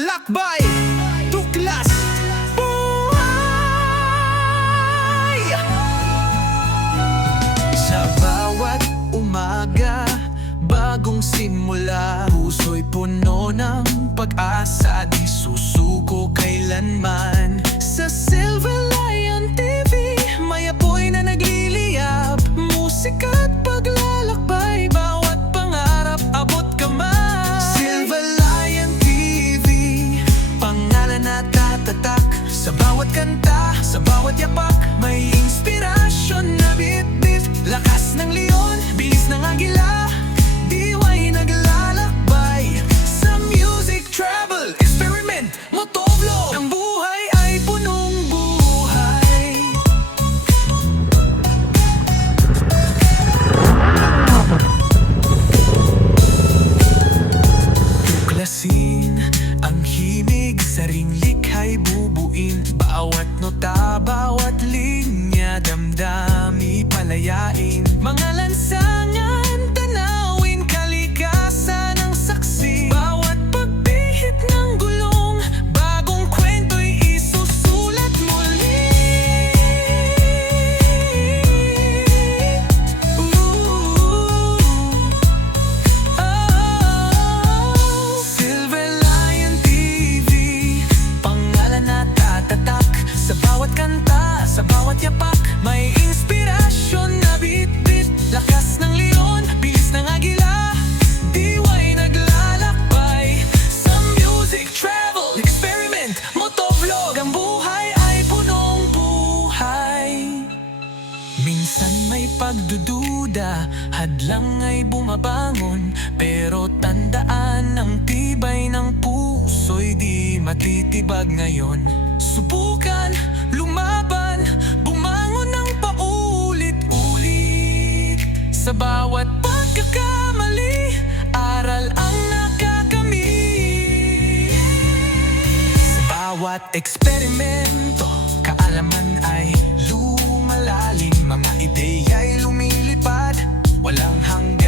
Lakbay, tuklas, buhay. Sa bawat umaga, bagong simula, puso'y puno ng pag-asa, di susuko kailanman. Sa Silver Lion TV, may apoy na nagliliyab, musika't paglalakbay, bawat pangarap abot kamay. Silver Lion TV, pangalan na tatatak, sa bawat kanta, sa bawat yapak, may inspirasyon na bit-bit. Lakas ng leon, bilis ng agila, diwa'y naglalakbay. Sa music, travel, experiment, motovlog, ang buhay ay punong buhay. Tuklasin ang himig, saring likha'y bubuin. Bawat nota, bawat linya, damdami palayain. Mga lansangan, tanawin, kalikasan ang saksi. Bawat pagpihit ng gulong, bagong kwento'y isusulat muli. Silver Lion TV, pangalan na tatatak, sa bawat kanta, sa bawat yapak, may inspirasyon na bit-bit. Lakas ng leon, bilis ng agila, diwa'y naglalakbay. Sa music, travel, experiment, motovlog, ang buhay ay punong buhay. Minsan may pagdududa, hadlang ay bumabangon, pero tandaan, ang tibay ng puso'y di matitibag ngayon. Subukan, lumaban, bumangon ng paulit-ulit. Sa bawat pagkakamali, aral ang nakakamit. Sa bawat eksperimento, kaalaman ay lumalalim. Mga ideya'y lumilipad, walang hanggan.